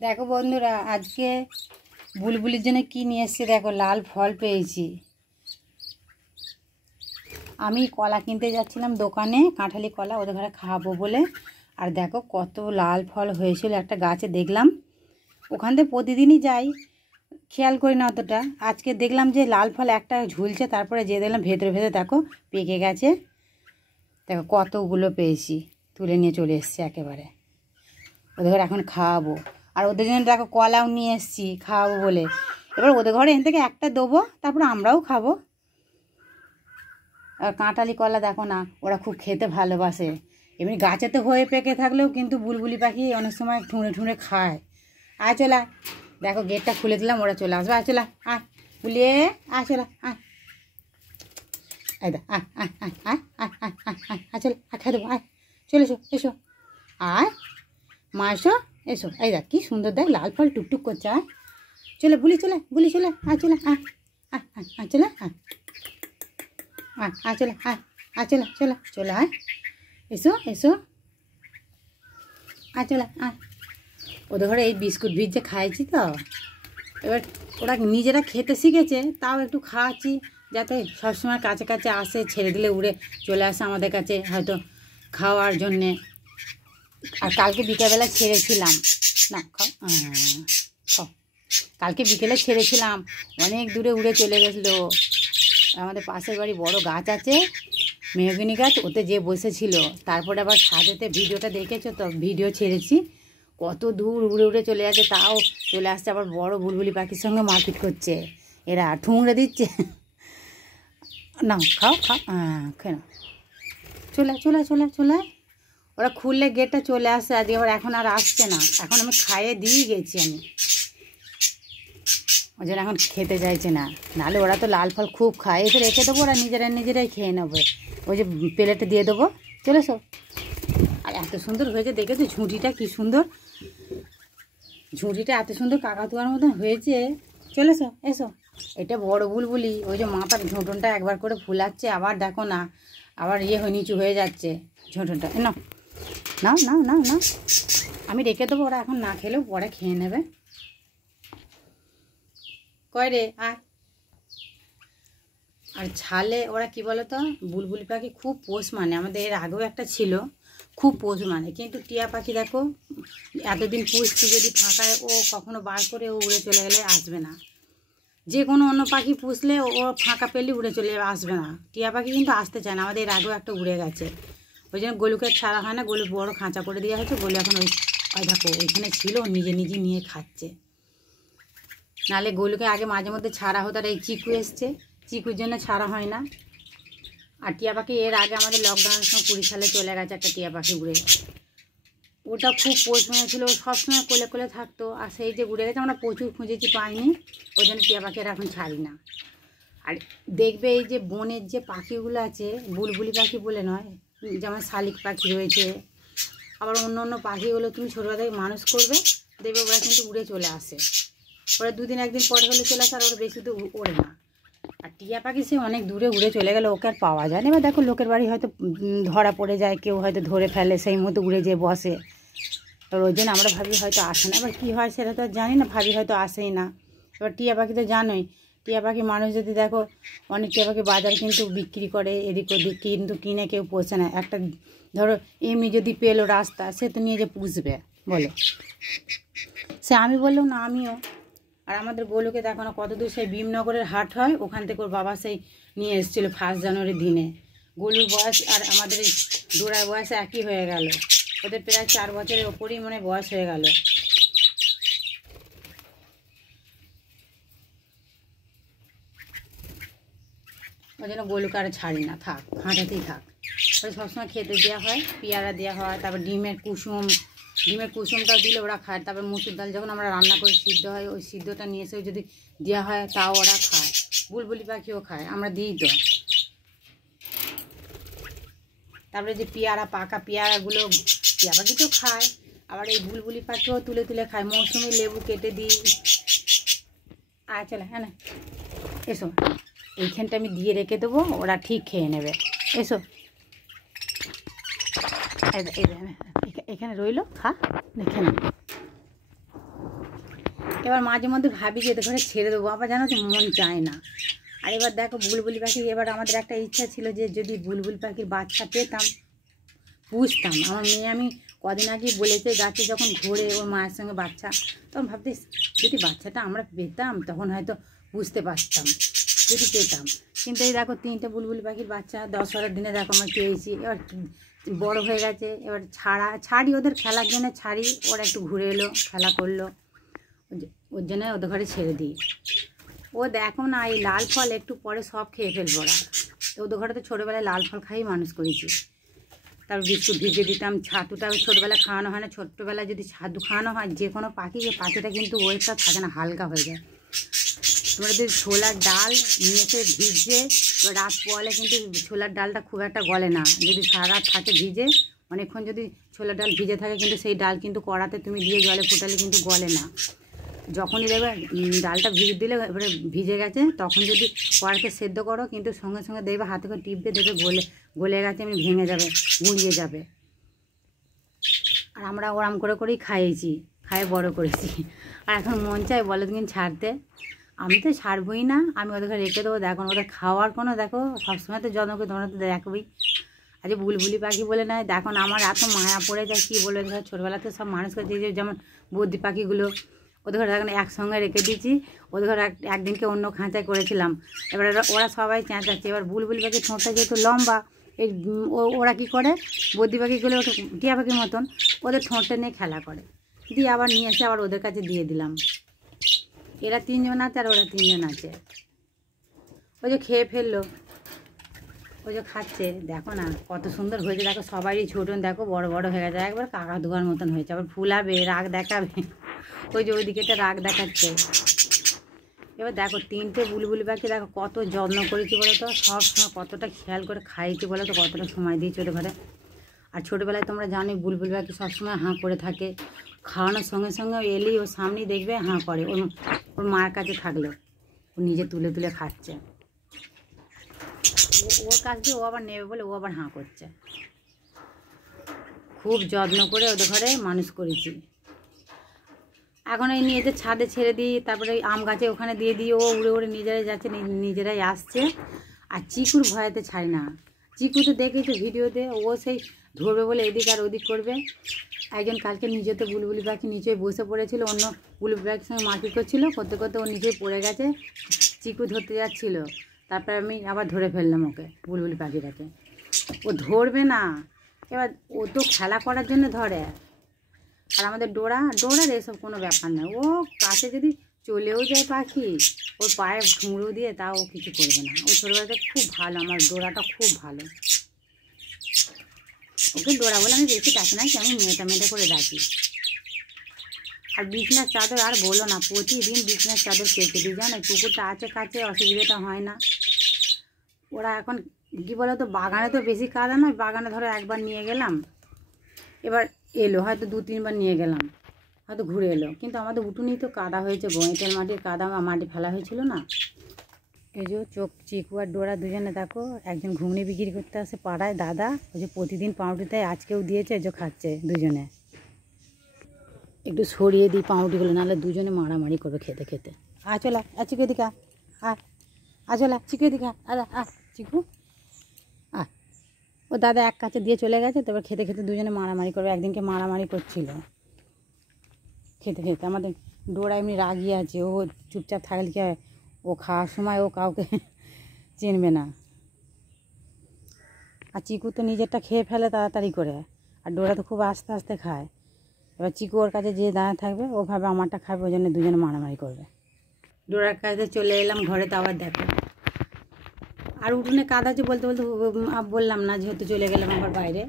দেখো বন্ধুরা, আজকে বুলবুলির জন্য কি নিয়ে এসেছে দেখো, লাল ফল পেয়েছি। আমি কলা কিনতে যাচ্ছিলাম দোকানে, কাঁঠালি কলা ওদের ঘরে খাওয়াবো বলে। আর দেখো কত লাল ফল হয়েছিল একটা গাছে, দেখলাম ওখান থেকে প্রতিদিনই যাই, খেয়াল করি না অতটা। আজকে দেখলাম যে লাল ফল একটা ঝুলছে, তারপরে যে দেখলাম ভেতরে ভেতরে দেখো পেকে গেছে। দেখো কতগুলো পেয়েছি, তুলে নিয়ে চলে এসেছি একেবারে। ওদের ঘরে এখন খাওয়াবো। আর ওদের জন্য দেখো কলাও নিয়ে এসেছি খাওয়াবো বলে। এবার ওদের ঘরে এখান থেকে একটা দেবো, তারপরে আমরাও খাবো। আর কাঁঠালি কলা দেখো না, ওরা খুব খেতে ভালোবাসে। এমনি গাছেতে হয়ে পেকে থাকলেও কিন্তু বুলবুলি পাখি অনেক সময় ঠুঁড়ে ঠুঁড়ে খায়। আয় চলা, দেখো গেটটা খুলে দিলাম, ওরা চলে আসবে। আয় চলা, আয় বুলিয়ে, আয় চলা, আয় আয় দা, আয় আয় আয় আয় আয় আয় আয় আয় আয় চলো, আয় খেয়ে দেবো, আয় চলে এসো এসো, আয় মা এসো এসো। এই দেখ কি সুন্দর, দেখ লাল ফল টুকটুক করছে। আয় চলে বুলি, চলে বুলি, চলে আয় চলে, আয় আয় আয় আয় চলে, আয় আয় আয় চলে, আয় আয় চলে চলে চলে, আয় এসো এসো, আয় চলে আয়। ওদের ঘরে এই বিস্কুট ভিজে খাইছি তো, এবার ওরা নিজেরা খেতে শিখেছে, তাও একটু খাওয়াচ্ছি যাতে সবসময় কাছে কাছে আসে, ছেড়ে দিলে উড়ে চলে আসে আমাদের কাছে হয়তো খাওয়ার জন্যে। আর কালকে বিকেলবেলা ছেড়েছিলাম, না খাও খাও, কালকে বিকেলে ছেড়েছিলাম, অনেক দূরে উড়ে চলে গেছিলো। আমাদের পাশের বাড়ি বড় গাছ আছে, মেহগিনি গাছ, ওতে যে বসেছিল। তারপরে আবার ছাদেতে ভিডিওটা দেখেছো তো, ভিডিও ছেড়েছি, কত দূর উড়ে উড়ে চলে যাচ্ছে, তাও চলে আসছে। আবার বড় বুলবুলি পাখির সঙ্গে মারপিট করছে, এরা ঠুংরে দিচ্ছে। না খাও খাও, খেয়ে নাও, চলে চলে চলে চলে। ওরা খুললে গেটটা চলে আসছে, আজকে আবার এখন আর আসছে না। এখন আমি খাইয়ে দিয়ে গেছি আমি, ওই জন্য এখন খেতে চাইছে না। নাহলে ওরা তো লাল ফল খুব খায়, এসে রেখে দেবো, ওরা নিজেরাই খেয়ে নেবে। ওই যে প্লেটে দিয়ে দেবো, চলে এসো। আর এত সুন্দর হয়েছে দেখেছো, ঝুঁটিটা কি সুন্দর, ঝুঁটিটা এত সুন্দর কাকাতুয়ার মতন হয়েছে। চলে এসো এসো। এটা বড় বুলবুলি, ওই যে মাথার ঝুঁটনটা একবার করে ফুলাচ্ছে, আবার দেখো না আবার নিচু হয়ে যাচ্ছে ঝুঁটনটা। নাও নাও নাও নাও নাও, আমি রেখে দেবো, ওরা এখন না খেলেও পরে খেয়ে নেবে। কয় রে আয়। আর ছালে ওরা কি বলতো, বুলবুলি পাখি খুব পোষ মানে, আমাদের এর আগেও একটা ছিল, খুব পোষ মানে। কিন্তু টিয়া পাখি দেখো এতদিন পুষছি, যদি ফাঁকায় ও কখনো বার করে ও উড়ে চলে গেলে আসবে না। যে কোনো অন্য পাখি পুষলে ও ফাঁকা পেলে উড়ে চলে আসবে না, টিয়া পাখি কিন্তু আসতে চায় না। আমাদের এর আগেও একটা উড়ে গেছে, ওই জন্য গোলুকে ছাড়া হয় না, গোলু বড় খাঁচা করে দেওয়া হয়েছে। গোলু এখন ওই দেখো ওইখানে ছিল, নিজে নিজে নিয়ে খাচ্ছে। নাহলে গোলুকে আগে মাঝে মধ্যে ছাড়া হতো, আর এই চিকু এসছে, চিকুর জন্য ছাড়া হয় না। আর টিয়া পাখি এর আগে আমাদের লকডাউনের সময় 20 সালে চলে গেছে একটা টিয়া পাখি উড়ে, ওটা খুব পোষ মেনেছিল, ও সবসময় কোলে কোলে থাকতো। আর সেই যে উড়ে গেছে, আমরা প্রচুর খুঁজেছি, পাইনি, ওই জন্য টিয়া পাখি এখন ছাড়ি না। আর দেখবে এই যে বনের যে পাখিগুলো আছে, বুলবুলি পাখি বলে নয়, যেমন শালিক পাখি রয়েছে, আবার অন্য অন্য পাখিগুলো তুমি ছোটোবেলা থেকে মানুষ করবে, দেখবে ওরা কিন্তু উড়ে চলে আসে। ওরা দুদিন একদিন পরে হলে চলে আসে, আর ওরা বেশি তো ওড়ে না। আর টিয়া পাখি সে অনেক দূরে উড়ে চলে গেলে ওকে আর পাওয়া যায় না। এবার দেখো লোকের বাড়ি হয়তো ধরা পড়ে যায়, কেউ হয়তো ধরে ফেলে, সেই মতো উড়ে যেয়ে বসে। এবার ওই জন্য আমরা ভাবি হয়তো আসে না, এবার কী হয় সেটা তো জানি না, ভাবি হয়তো আসেই না। এবার টিয়া পাখি তো জানোই, টিয়া পাখি মানুষ যদি দেখো, অনেক টিয়া পাখি বাজারে কিন্তু বিক্রি করে এদিক ওদিক, কিন্তু কিনে কেউ পোষে না। একটা ধরো এমনি যদি পেলো রাস্তা, সে তো নিয়ে যে পুষবে বলো, সে আমি বললেও না, আমিও। আর আমাদের গোলুকে দেখো না কত দূর, সেই ভীমনগরের হাট হয়, ওখান থেকে ওর বাবা সেই নিয়ে এসেছিলো 1 জানুয়ারির দিনে। গোলুর বয়স আর আমাদের এই ডোরার বয়স একই হয়ে গেল, ওদের প্রায় 4 বছরের ওপরই মনে বয়স হয়ে গেল। ওই জন্য গোলুকে আর ছাড়ি না, থাক হাঁটাতেই থাক। ওই সবসময় খেতে দেওয়া হয়, পেয়ারা দেওয়া হয়, তারপর ডিমের কুসুমটাও দিলে ওরা খায়। তারপর মুসুর ডাল যখন আমরা রান্না করে সিদ্ধ হয়, ওই সিদ্ধটা নিয়ে এসেও যদি দেওয়া হয় তাও ওরা খায়। বুলবুলি পাখিও খায়, আমরা দিই তো। তারপরে যে পেয়ারা, পাকা পেয়ারাগুলো টিয়া পাখি তো খায়, আবার এই বুলবুলি পাখিও তুলে তুলে খায়। মৌসুমি লেবু কেটে দিই। আর চলে হ্যাঁ না, এসো, এইখানটা আমি দিয়ে রেখে দেবো, ওরা ঠিক খেয়ে নেবে। এসো, এখানে রইলো, খা, দেখে না। এবার মাঝে মধ্যে ভাবি যে এদের ঘরে ছেড়ে দেবো, আবার জানো তো মন চায় না। আর এবার দেখো বুলবুলি পাখি, এবার আমাদের একটা ইচ্ছা ছিল যে যদি বুলবুলি পাখির বাচ্চা পেতাম পুষতাম। আমার মেয়ে আমি কদিন আগে বলেছে গাছে যখন ঘোরে ওর মায়ের সঙ্গে বাচ্চা, তখন ভাবতে যদি বাচ্চাটা আমরা পেতাম তখন হয়তো বুঝতে পারতাম যদি পেতাম। কিন্তু এই দেখো 3টে বুলবুলি পাখির বাচ্চা 10-12 দিনে দেখো আমরা পেয়েছি। এবার বড় হয়ে গেছে, এবার ছাড়ি ওদের খেলার জন্য ছাড়ি, ওরা একটু ঘুরে এলো খেলা করলো, ওর জন্য ওদের ঘরে ছেড়ে দিই। ও দেখো না এই লাল ফল একটু পরে সব খেয়ে ফেলবো ওরা। তো ওদের ঘরে তো ছোটোবেলায় লাল ফল খাইয়ে মানুষ করেছি। তারপর বিস্কুট ভিজিয়ে দিতাম, ছাতুটা ছোটোবেলায় খাওয়ানো হয় না, ছোট্টবেলায় যদি ছাতু খাওয়ানো হয় যে কোনো পাখি, যে পাখিটা কিন্তু ওয়েটটা থাকে না, হালকা হয়ে যায়। তোমরা যদি ছোলার ডাল নিয়ে এসে ভিজে রাত পোয়ালে কিন্তু ছোলার ডালটা খুব একটা গলে না। যদি সারা রাত থাকে ভিজে, অনেকক্ষণ যদি ছোলার ডাল ভিজে থাকে কিন্তু সেই ডাল কিন্তু কড়াতে তুমি দিয়ে জলে ফোটালে কিন্তু গলে না। যখনই দেখবে ডালটা ভিজে দিলে এবারে ভিজে গেছে, তখন যদি কড়াতে সেদ্ধ করো কিন্তু সঙ্গে সঙ্গে দেখবে হাতে করে টিপবে, দেখবে গলে গেছে, এমনি ভেঙে যাবে, গুঁড়িয়ে যাবে। আর আমরা ওরম করেই খাইয়েছি, খাইয়ে বড় করেছি। আর এখন মন চাই বলো তুমি ছাড়তে, আমি তো ছাড়বই না, আমি ওদেরকে রেখে দেবো। দেখো ওদের খাওয়ার কোনো দেখো সবসময় তো যত্ন করে, তোমরা তো দেখবই। আজ বুলবুলি পাখি বলে নয়, দেখো আমার এত মায়া পড়ে যায় কী বলে। ছোটোবেলাতে সব মানুষ করছে, যেমন বদ্রি পাখিগুলো ওদের ঘরে এখন একসঙ্গে রেখে দিয়েছি। ওদের ঘরে একদিনকে অন্য খাঁচায় করেছিলাম, এবার ওরা সবাই চেঁচাচ্ছে। এবার বুলবুলি পাখির ঠোঁটটা যেহেতু লম্বা, এই ওরা কী করে বদ্রি পাখিগুলো টিয়া পাখির মতন ওদের ঠোঁটটা নিয়ে খেলা করে, দিয়ে আবার নিয়ে এসে আবার ওদের কাছে দিয়ে দিলাম। এরা 3 জন আছে আর ওরা 3 জন আছে। ওই যে খেয়ে ফেললো, ওই যে খাচ্ছে, দেখো না কত সুন্দর হয়েছে। দেখো সবারই ছোটো, দেখো বড় বড় হয়ে গেছে, একবার কাকা দুয়ার মতন হয়েছে। আবার ফুলাবে, রাগ দেখাবে, ওই যে ওইদিকেটা রাগ দেখাচ্ছে। এবার দেখো 3টে বুলবুলি পাখি দেখো কত যত্ন করেছি বলো তো, সব সময় কতটা খেয়াল করে খাইয়েছি বলো তো, কতটা সময় দিয়েছি ওদের ঘরে। আর ছোটোবেলায় তোমরা জানোই বুলবুলি পাখি সবসময় হাঁ করে থাকে, খাওয়ানোর সঙ্গে সঙ্গে এলেই ওর সামনেই দেখবে হাঁ করে, ওর মার কাছে থাকলেও ও নিজে তুলে তুলে খাচ্ছে। ওর কাছ দিয়ে ও আবার নেবে বলে ও আবার হাঁ করছে। খুব যত্ন করে ওদের ঘরে মানুষ করেছি। এখন এই নিয়ে যে ছাদে ছেড়ে দিই, তারপরে আম গাছে ওখানে দিয়ে দিই, ও উড়ে উড়ে নিজেরাই যাচ্ছে, নিজেরাই আসছে। আর চিকুর ভয়েতে ছাড়ি না। চিকু তো দেখেছি ভিডিওতে, ও সেই ধরবে বলে এদিক আর ওদিক করবে। একজন কালকে নিচেতে বুলবুলি পাখি নিচে বসে পড়েছিল, অন্য বুলবুলি পাখির সঙ্গে মারপিট করছিল, করতে করতে ও নিচেই পড়ে গেছে। চিকু ধরতে যাচ্ছিল, তারপরে আমি আবার ধরে ফেললাম ওকে, বুলবুলি পাখিটাকে। ও ধরবে না, এবার ও তো খেলা করার জন্য ধরে। আর আমাদের ডোরার এসব কোনো ব্যাপার না, ও কাছে যদি চলেও যায় পাখি, ওর পায়ে ঠুঁড়ো দিয়ে তাও ও কিছু করবে না। ও ছোটোবেলাতে খুব ভালো, আমার ডোরাটা খুব ভালো। ওকে ডোরা বলে আমি বেশি ডাকি না, আমি মেয়েটা করে ডাকি। আর বিছনার চাদর আর বলো না, প্রতিদিন বিছনার চাদর কেটে দিই, জানো পুকুরটা আছে কাছে, অসুবিধাটা হয় না। ওরা এখন কী বলো তো, বাগানে তো বেশি কাদা নয়, বাগানে ধরো একবার নিয়ে গেলাম, এবার এলো হয়তো 2-3 বার নিয়ে গেলাম, হয়তো ঘুরে এলো। কিন্তু আমাদের উঠোনেই তো কাদা হয়েছে, এঁটেল মাটির কাদা মাটি ফেলা হয়েছিল না। এই যে চিকু আর ডোরা দুজনে দেখো, একজন ঘুগনি বিক্রি করতে আসে পাড়ায় দাদা, ওই যে প্রতিদিন পাউরুটি দেয়, আজকেও দিয়েছে, যে খাচ্ছে দুজনে। একটু সরিয়ে দিই পাউরুটিগুলো, নাহলে দুজনে মারামারি করবে খেতে খেতে। চলা চিকু দিকা, চলা চিকু দিকা, চিকু ও দাদা এক কাছে দিয়ে চলে গেছে, তারপর খেতে খেতে দুজনে মারামারি করবে। একদিনকে মারামারি করছিল খেতে খেতে। আমাদের ডোরা এমনি রাগিয়ে আছে, ও চুপচাপ থাকলে কি হয়, ও খাওয়ার সময় ও কাউকে চিনবে না। আর চিকু তো নিজেরটা খেয়ে ফেলে তাড়াতাড়ি করে, আর ডোরা তো খুব আস্তে আস্তে খায়। এবার চিকু ওর কাছে যে দাঁড়া থাকবে, ও ভাবে আমারটা খাবে, ওই জন্য দুজনে মারামারি করবে। ডোরার কাছে চলে এলাম ঘরে, তো আবার দেখো আর উঠোনে কাদা আছে বলতে বলতে বললাম না, যেহেতু চলে গেলাম আবার বাইরে,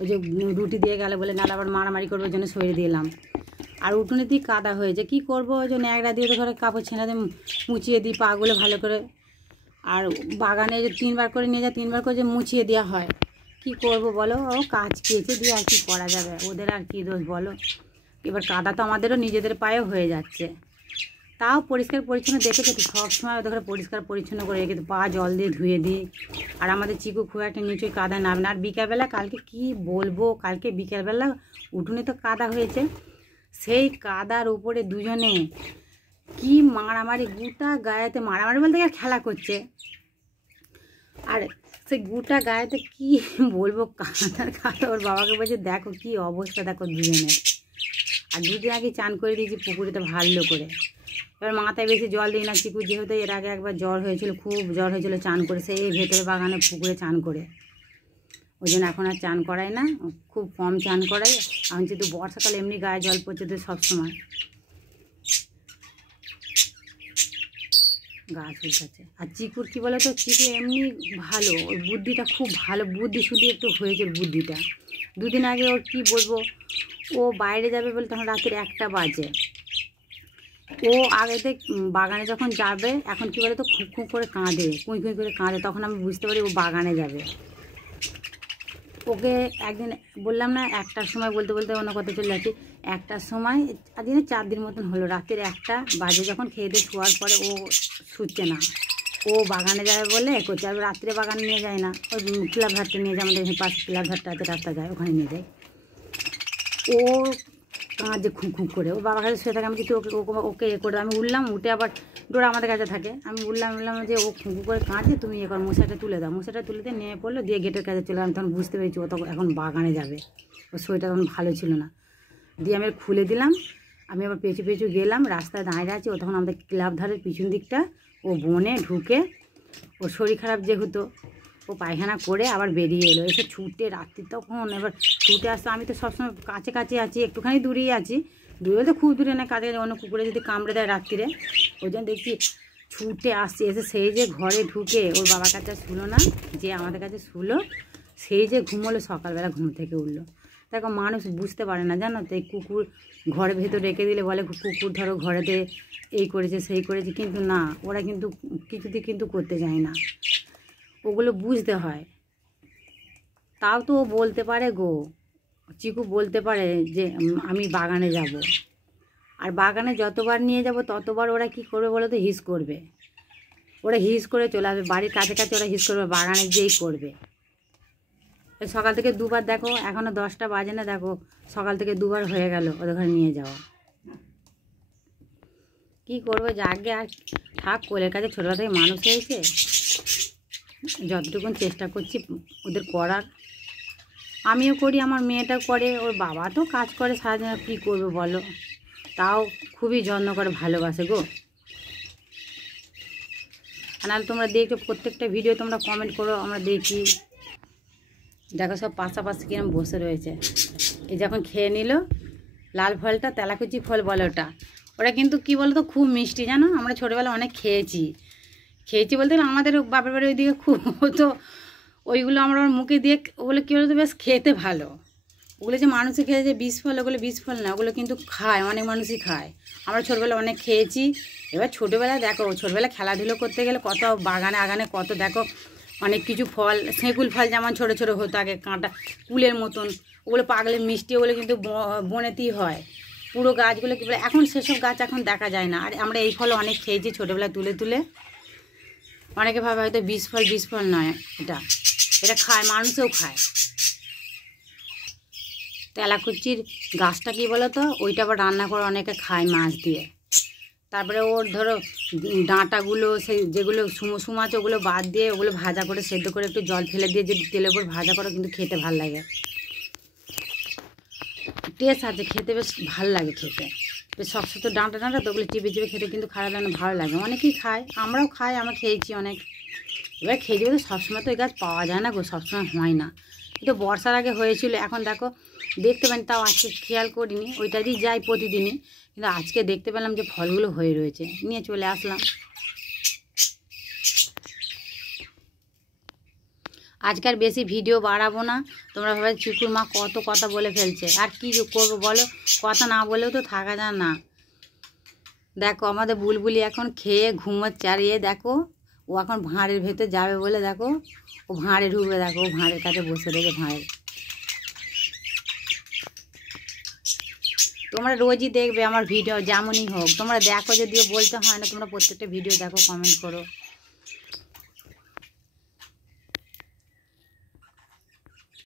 ওই যে রুটি দিয়ে গেলে বলে নাহলে আবার মারামারি করবে, ওই জন্য সরিয়ে দিলাম। আর উঠোনে দিয়ে কাদা হয়েছে, কী করবো, ওই জন্য ন্যাকড়া দিয়ে তো ঘরে কাপড় ছেঁড়াতে মুছিয়ে দিই পাগুলো ভালো করে। আর বাগানে যে 3 বার করে নিয়ে যায়, 3 বার করে যে মুছিয়ে দেওয়া হয়, কি করব বলো, ও কাজ কেচে দিয়ে আর কি করা যাবে, ওদের আর কী দোষ বলো। এবার কাদা তো আমাদেরও নিজেদের পায়েও হয়ে যাচ্ছে, তাও পরিষ্কার পরিচ্ছন্ন দেখেছো তো, সবসময় ওদের ঘরে পরিষ্কার পরিচ্ছন্ন করে রেখে পা জল দিয়ে ধুয়ে দিই। আর আমাদের চিকু খুব একটা নিচুই কাদা নামে না। আর বিকালবেলা কালকে কি বলবো, কালকে বিকালবেলা উঠোনে তো কাদা হয়েছে, সেই কাদার উপরে দুজনে কি মারামারি, গোটা গায়েতে মারামারি বলতে গেলে খেলা করছে। আর সেই গোটা গায়েতে কি বলবো, কাঁদার কাঁদা। ওর বাবাকে বলছে দেখো কি অবস্থা, দেখো দুজনের। আর দুদিন আগে চান করে দিয়েছি পুকুরেতে ভালো করে। এবার মাথায় বেশি জল দিই না চিকু, যেহেতু এর আগে একবার জ্বর হয়েছিল, খুব জ্বর হয়েছিল চান করে, সেই ভেতরে বাগানে পুকুরে চান করে। ওই জন্য এখন আর চান করাই না, খুব কম চান করাই। আমি যেহেতু বর্ষাকালে এমনি গায়ে জল পড়ছে তো সবসময় গাছ উঠাচ্ছে। আর চিকুর কী বলো তো, চিকু এমনি ভালো, ওর বুদ্ধিটা খুব ভালো, বুদ্ধি শুধু একটু হয়েছে বুদ্ধিটা। দুদিন আগে ওর কী বলবো, ও বাইরে যাবে বলে তখন রাতের 1টা বাজে। ও আগেতে বাগানে যখন যাবে, এখন কী বলে তো খুব খুব করে কাঁদে, কুঁই কুঁই করে কাঁদে, তখন আমি বুঝতে পারি ও বাগানে যাবে। ওকে একদিন বললাম না 1টার সময়, বলতে বলতে অন্য কথা চলে যাচ্ছি, 1টার সময় দিনে 4 দিন মতন হলো, রাতের 1টা বাজে যখন খেয়ে দিয়ে শোয়ার পরে ও শুচ্ছে না, ও বাগানে যাবে বলে করছে। আর রাত্রে বাগানে নিয়ে যায় না, ওই ক্লাবঘাটটা নিয়ে যায়, আমাদের পাশে ক্লাবঘাটটা আছে, রাস্তা যায়, ওখানে নিয়ে যায়। ও কাঁদে খুব খুব করে, ও বাবার কাছে শুয়ে থাকে। আমি কিছু ওকে ওকে করে আমি উঠলাম, উঠে আবার ডোরা আমাদের কাছে থাকে, আমি বললাম যে ও খুঁকু করে কাঁদে, তুমি এ কর মশাটা তুলে দাও। মশাটা তুলে দিয়ে নেমে পড়লো, দিয়ে গেটের কাছে চলে। আমি তখন বুঝতে পেরেছি ও তখন এখন বাগানে যাবে, ওর শরীরটা তখন ভালো ছিল না। দিয়ে আমি খুলে দিলাম, আমি আবার পেছু পেছু গেলাম, রাস্তায় দাঁড়িয়ে আছি। ও তখন আমাদের ক্লাব ধারের পিছন দিকটা ও বনে ঢুকে, ওর শরীর খারাপ যেহেতু, ও পায়খানা করে আবার বেরিয়ে এলো, এসে ছুটে রাত্রি তখন এবার ছুটে আসতো। আমি তো সবসময় কাছে কাছে আছি, একটুখানি দূরেই আছি, দূরে বলতে খুব দূরে না, কাছে অন্য কুকুরে যদি কামড়ে দেয় রাত্রিরে, ওই জন্য দেখছি ছুটে আসছে। এসে সেই যে ঘরে ঢুকে ওর বাবার কাছে শুলো না, যে আমাদের কাছে শুলো, সেই যে ঘুমোলো, সকালবেলা ঘুম থেকে উঠলো। দেখো মানুষ বুঝতে পারে না জানো তো, এই কুকুর ঘরের ভেতর রেখে দিলে বলে কুকুর ধরো ঘরেতে এই করেছে সেই করেছে, কিন্তু না, ওরা কিন্তু কিছুতে কিন্তু করতে যায় না, ওগুলো বুঝতে হয়। তাও তো ও বলতে পারে গো, চিকু বলতে পারে যে আমি বাগানে যাব। আর বাগানে যতবার নিয়ে যাব ততবার ওরা কি করবে বলো তো, হিস করবে। ওরা হিস করে চলে আসবে, বাড়ির কাছে কাছে ওরা হিস করবে, বাগানে যেই করবে। সকাল থেকে 2বার, দেখো এখনও 10টা বাজে না, দেখো সকাল থেকে 2বার হয়ে গেল ওদের ঘরে নিয়ে যাওয়া। কি করবো, যাকে আর থাক, কোলের কাছে ছোটোবেলা থেকে মানুষ হয়েছে, যতটুকুন চেষ্টা করছি ওদের করার। আমিও করি, আমার মেয়েটাও করে, ওর বাবা তো কাজ করে সারাদিন, কী করবে বলো, তাও খুবই যত্ন করে, ভালোবাসে গো। নাহলে তোমরা দেখো প্রত্যেকটা ভিডিও তোমরা কমেন্ট করো, আমরা দেখি। দেখো সব পাশাপাশি কিরম বসে রয়েছে। এই যখন খেয়ে নিল লাল ফলটা, তেলাকুচি ফল বলে ওটা, ওটা কিন্তু কী বলো তো খুব মিষ্টি জানো। আমরা ছোটোবেলা অনেক খেয়েছি বলতে গেলে আমাদের বাপের বাড়ি ওইদিকে খুব হতো, ওইগুলো আমরা মুখে দিয়ে, ওগুলো কী বলতো বেশ খেতে ভালো। ওগুলো যে মানুষে খেয়ে যে বিষ ফল, ওগুলো বিষ ফল না, ওগুলো কিন্তু খায়, অনেক মানুষই খায়। আমরা ছোটোবেলা অনেক খেয়েছি। এবার ছোটোবেলায় দেখো, ছোটোবেলা খেলাধুলো করতে গেলে কত বাগানে আগানে কত দেখো অনেক কিছু ফল, সেকুল ফল যেমন ছোটো ছোটো হতো আগে, কাঁটা কুলের মতন, ওগুলো পাগলে মিষ্টি, ওগুলো কিন্তু বনেতেই হয় পুরো গাছগুলো। কী বলে এখন সেসব গাছ এখন দেখা যায় না। আর আমরা এই ফল অনেক খেয়েছি ছোটোবেলায় তুলে তুলে। অনেকে ভাবে হয়তো বিষ ফল নয়, এটা খায়, মানুষও খায়। তেলাকুচির গাছটা কী বলো তো, ওইটা আবার রান্না করে অনেকে খায় মাছ দিয়ে। তারপরে ওর ধরো ডাঁটাগুলো, সেই যেগুলো সুমো আছে ওগুলো বাদ দিয়ে ওগুলো ভাজা করে সেদ্ধ করে একটু জল ফেলে দিয়ে যদি তেলের উপর ভাজা করো, কিন্তু খেতে ভাল লাগে, টেস্ট আছে, খেতে বেশ ভাল লাগে খেতে। বেশ শক্ত তো ডাঁটা তো ওগুলো চিপে চিপে খেতে কিন্তু খারাপ লাগে না, ভালো লাগে। অনেকেই খায়, আমরাও খাই, আমরা খেয়েছি অনেক। এবার খেয়ে যাবে তো, সবসময় তো ওই গাছ পাওয়া যায় না গো, সবসময় হয় না। কিন্তু বর্ষার আগে হয়েছিল, এখন দেখো দেখতে পাইনি, তাও আজকে খেয়াল করিনি, ওইটারই যাই প্রতিদিনই, কিন্তু আজকে দেখতে পেলাম যে ফলগুলো হয়ে রয়েছে, নিয়ে চলে আসলাম। আজকাল বেশি ভিডিও বাড়াবো না, তোমরা ভাবে চিকুর মা কত কথা বলে ফেলছে, আর কি করবো বলো, কথা না বলেও তো থাকা যায় না। দেখো আমাদের বুলবুলি এখন খেয়ে ঘুমোচ্ছে, আর দেখো ও এখন ভাঁড়ের ভেতর যাবে বলে, দেখো ও ভাঁড়ে ঢুকবে, দেখো ও ভাঁড়ের কাছে বসে রয়েছে ভাঁড়ের। তোমরা রোজই দেখবে আমার ভিডিও যেমনই হোক, তোমরা দেখো, যদিও বলতে হয় না, তোমরা প্রত্যেকটা ভিডিও দেখো, কমেন্ট করো।